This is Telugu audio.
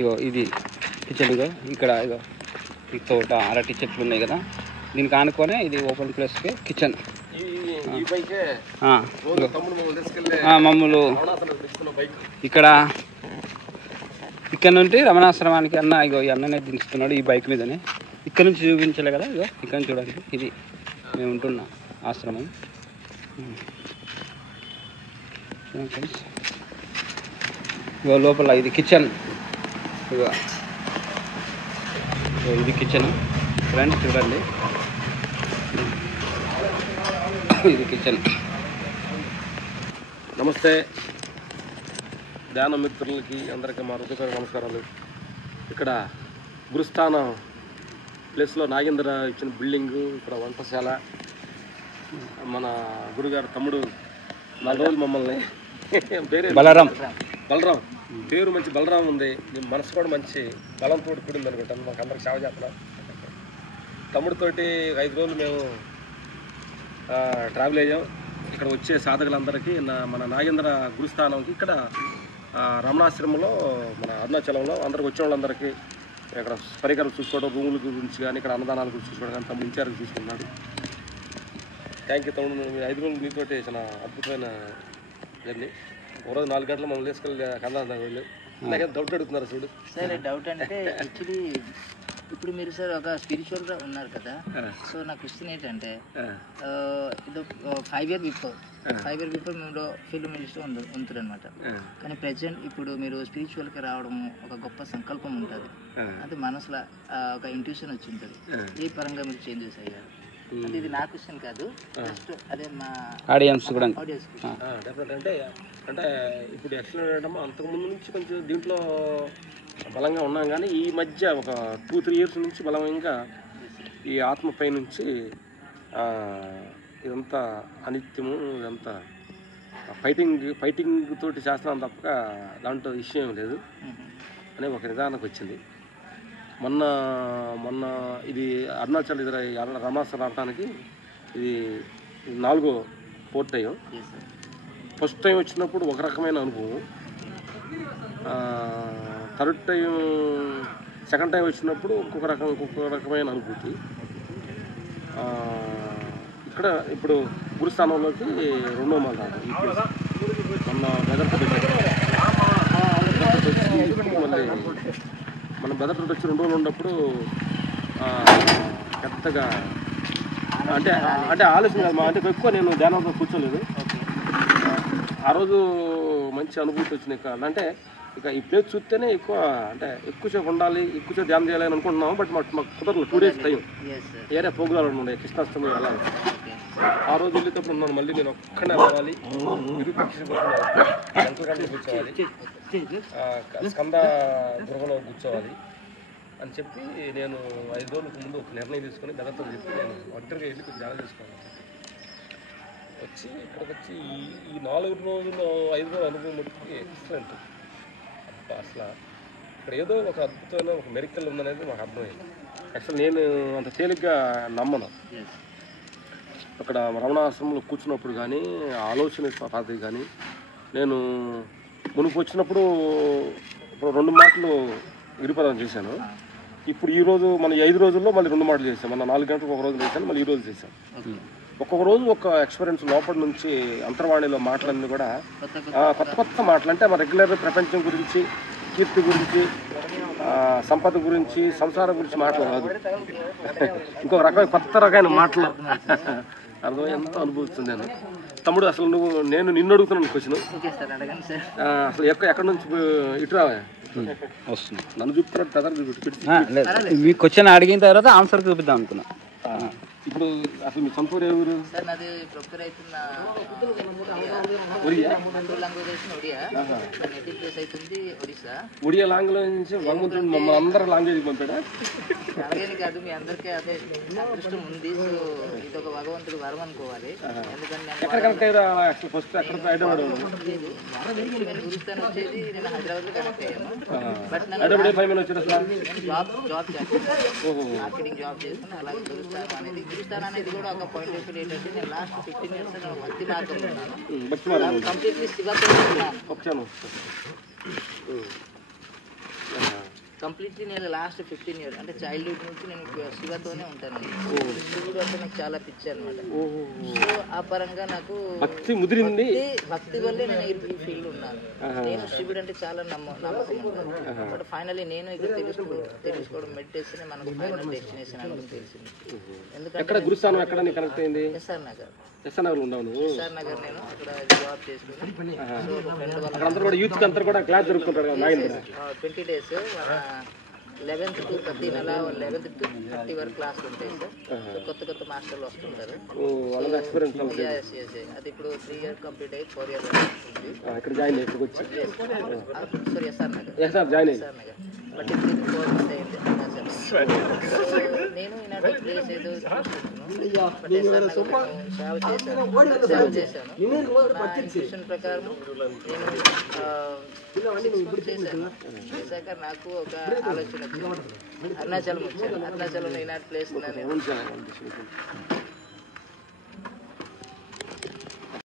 ఇగో ఇది కిచెన్. ఇగో ఇక్కడ ఇగో ఈ తోట అరటి చెట్లు ఉన్నాయి కదా, దీనికి ఆనుకొనే ఇది ఓపెన్ ప్లేస్కి కిచెన్. మమ్మల్ని ఇక్కడ నుండి రమణాశ్రమానికి అన్న ఇగో ఈ అన్ననే దించుతున్నాడు ఈ బైక్ మీదనే. ఇక్కడ నుంచి చూపించలే కదా, ఇగో ఇక్కడ నుంచి చూడండి, ఇది మేము ఉంటున్న ఆశ్రమం. ఇగో లోపల ఇది కిచెన్. ఇగో ఇది కిచెన్ ఫ్రెండ్స్, చూడండి ఇది కిచెన్. నమస్తే ధ్యాన మిత్రులకి అందరికీ మా హృదయపూర్వక నమస్కారాలు. ఇక్కడ గురుస్థానం ప్లేస్లో నాగేంద్ర ఇచ్చిన బిల్డింగు, ఇక్కడ వంటశాల, మన గురుగారు తమ్ముడు 4 రోజులు మమ్మల్ని పేరు బలరాం పేరు మంచి బలరాం ఉంది. మనసు కూడా మంచి బలంతో కూడింది అనుకుంటాను. మాకు అందరికి సేవ చేస్తున్నాం. తమ్ముడితోటి 5 రోజులు మేము ట్రావెల్ అయ్యాం. ఇక్కడ వచ్చే సాధకులందరికీ మన నాగేంద్ర గురుస్థానంకి ఇక్కడ రమణాశ్రమంలో మన అరుణాచలంలో అందరికి వచ్చిన వాళ్ళందరికీ ఇక్కడ పరికరాలు చూసుకోవడం, రూముల గురించి కానీ ఇక్కడ అన్నదానాల గురించి చూసుకోవడం కానీ తమ్ముడు ఇన్ఛార్జ్ చూసుకున్నాడు. థ్యాంక్ యూ తమ్ముడు. 5 రోజులు మీతో చాలా అద్భుతమైన జర్నీ. ఒకరోజు 4 గంటలు మమ్మల్ని తీసుకెళ్ళి కన్నదానం వెళ్ళి నాకేం డౌట్ అడుగుతున్నారు చూడు. సార్ డౌట్ అంటే యాక్చువల్లీ ఇప్పుడు మీరు సార్ ఒక స్పిరిచువల్గా ఉన్నారు కదా, సో నా క్వశ్చన్ ఏంటంటే ఇది 5 years బిఫోర్ మీరు ఫిల్మ్ ఇండస్ట్రీ ఉంటుంది అనమాట. కానీ ప్రజెంట్ ఇప్పుడు మీరు స్పిరిచువల్గా రావడం ఒక గొప్ప సంకల్పం ఉంటుంది, అది మనసులో ఒక ఇంట్యూషన్ వచ్చి ఉంటుంది. ఈ పరంగా మీరు చేంజెస్ అయ్యారు. అంటే ఇది నా క్వశ్చన్ కాదు, జస్ట్ అదే మా ఆడియన్స్ కూడా డెఫినెట్. అంటే ఇప్పుడు యాక్చువల్ ఏంటమ్మా, అంతకుముందు నుంచి కొంచెం దీంట్లో బలంగా ఉన్నాం, కానీ ఈ మధ్య ఒక 2-3 years నుంచి బలంగా ఈ ఆత్మపై నుంచి ఇదంతా అనిత్యము, ఇదంతా ఫైటింగ్ తోటి చేస్తున్నాం తప్ప దాంట్లో విషయం లేదు అనే ఒక నిర్ధారణకు వచ్చింది. మొన్న ఇది అరుణాచల్ రమణాశ్రమం రావడానికి ఇది 4వ పోర్ట్ టైం. ఫస్ట్ టైం వచ్చినప్పుడు ఒక రకమైన అనుభవం, థర్డ్ టైం సెకండ్ టైం వచ్చినప్పుడు ఇంకొక రకమైన అనుభూతి. ఇక్కడ ఇప్పుడు గురుస్థానంలోకి 2వ మాల రావడం ఈ ప్లేస్ మొన్న బెదర్తోటి వచ్చి 2 రోజులు ఉన్నప్పుడు పెద్దగా అంటే ఆలోచన కాదు, అంటే ఎక్కువ నేను ధ్యానంతో కూర్చోలేదు. ఆ రోజు మంచి అనుభూతి వచ్చినాయి. అంటే ఇక ఈ ప్లేస్ చూస్తేనే ఎక్కువసేపు ఉండాలి, ఎక్కువసేపు ధ్యానం చేయాలని అనుకుంటున్నాము. బట్ మాకు కుదరలేదు. 2 days టైం ఏరే ప్రోగ్రాలు ఉండే, కృష్ణాష్టమి వెళ్ళాలి. ఆ రోజు వెళ్ళేటప్పుడు ఉన్నాను, మళ్ళీ నేను ఒక్కడే రావాలి, కూర్చోవాలి, స్కంద గృహలో కూర్చోవాలి అని చెప్పి నేను 5 రోజులకు ముందు ఒక నిర్ణయం తీసుకొని బెదర్తో చెప్పి నేను ఒంటరిగా వెళ్ళి కొంచెం ధ్యానం చేసుకోవాలి. ఇక్కడికి వచ్చి ఈ 4 రోజులు 5 రోజుల అనుభవం మట్టుకి ఎక్సలెంట్. అసలు ఇక్కడ ఏదో ఒక అద్భుతమైన ఒక మెరికల్ ఉందనేది మాకు అర్థమైంది. యాక్చువల్ నేను అంత తేలిగ్గా నమ్మను. అక్కడ రమణాశ్రమంలో కూర్చున్నప్పుడు కానీ ఆలోచన పద్ధతి కానీ నేను మునుపు వచ్చినప్పుడు 2 మాటలు గిరిపదం చేశాను. ఇప్పుడు ఈరోజు మన 5 రోజుల్లో మళ్ళీ 2 మాటలు చేశాను. మన 4 గంటలకు ఒక రోజు చేశాను, మళ్ళీ ఈరోజు చేశాను. ఒక్కొక్క రోజు ఒక ఎక్స్పీరియన్స్ లోపల నుంచి అంతర్వాణిలో మాటలన్నీ కూడా కొత్త మాటలు. అంటే మన రెగ్యులర్ ప్రపంచం గురించి, కీర్తి గురించి, సంపద గురించి, సంసారం గురించి మాటలు కాదు, ఇంకొక రకమైన కొత్త రకమైన మాటలు. అర్థం ఎంత అనుభవిస్తుంది నేను. తమ్ముడు అసలు నేను నిన్ను అడుగుతున్నాను క్వశ్చన్, అసలు ఎక్కడి నుంచి ఇటు రావా వస్తుంది నన్ను చూపుతున్నాడు బ్రదర్ చూపెట్టి మీ క్వశ్చన్ అడిగిన తర్వాత ఆన్సర్ చూపిద్దాం అనుకున్నా. ఇప్పుడు అసలు మీ సొంత ఊరు ఎవరు? ఒడియా లాంగ్వేజ్ నుంచి భగవంతుడు మమ్మల్ని అందరూ లాంగ్వేజ్ పంపాడా? కాదు, మీ అందరికీ అదే అదృష్టం ఉంది. సో ఇది ఒక భగవంతుడు వరం అనుకోవాలి. ఎక్కడ కనెక్ట్ అయ్యారా? ఫస్ట్ ఎక్కడ హైదరాబాద్ గురుస్థానం వచ్చేది నేను హైదరాబాద్ లో కనెక్ట్ అయ్యాను. బట్ హైదరాబాద్ ఫైవ్ వచ్చారు అసలు మార్కెటింగ్ జాబ్ చేసుకుని అలాగే గురుస్థానం అనేది అనేది కూడా ఒక పాయింట్ ఆఫ్ వ్యూ ఏంటంటే నేను లాస్ట్ 15 years భక్తి మార్గంలో ఉన్నాను. కంప్లీట్లీ శివతో కంప్లీట్లీ నేను లాస్ట్ 15 years అంటే చైల్డ్హుడ్ నుంచి నేను శివతోనే ఉంటాను. శివుడు అంటే నాకు చాలా పిచ్చి అనమాట. సో ఆ పరంగా నాకు భక్తి వల్లే నేను ఈ ఫీల్డ్ ఉన్నాను. నేను శివుడు అంటే చాలా నమ్మకం ఉంటాను. బట్ ఫైనలీ నేను ఇక్కడ తెలుసుకోవడం మెడిటేషన్ మనకు ఫైనల్ డెస్టినేషన్ అని తెలిసింది. ఎందుకంటే గురుస్థానం ఎక్కడ కనెక్ట్ అయింది? ఎస్ఆర్ నగర్. ఎస్ఆర్ నగర్ నేను అక్కడ జాబ్ చేసుకున్నాను. సో ఒక ఫ్రెండ్ వాళ్ళ అందరూ కూడా యూత్ అంతా కూడా క్లాస్ జరుపుకుంటారు కదా 20 days 11th to ప్రతి నెల 11th to 30 వరకు క్లాసులు ఉంటాయి సార్. సో కొత్త మాస్టర్లు వస్తుంటారు. అది ఇప్పుడు 3 years కంప్లీట్ అయ్యి 4 years ఇక్కడ జాయిన్ అయ్యి సారీ ఎస్ఆర్ నగర్ బట్ ఇప్పుడు 4 months అయింది. నేను ఈనాటి ప్లేస్ ఏదో సేవ చేశాను. నా ఇన్స్టిట్యూషన్ ప్రకారం నేను చేశాక నాకు ఒక ఆలోచన వచ్చింది. అరుణాచలం వచ్చాను. అరుణాచలంలో ఈనాటి ప్లేస్ ఉన్నాను.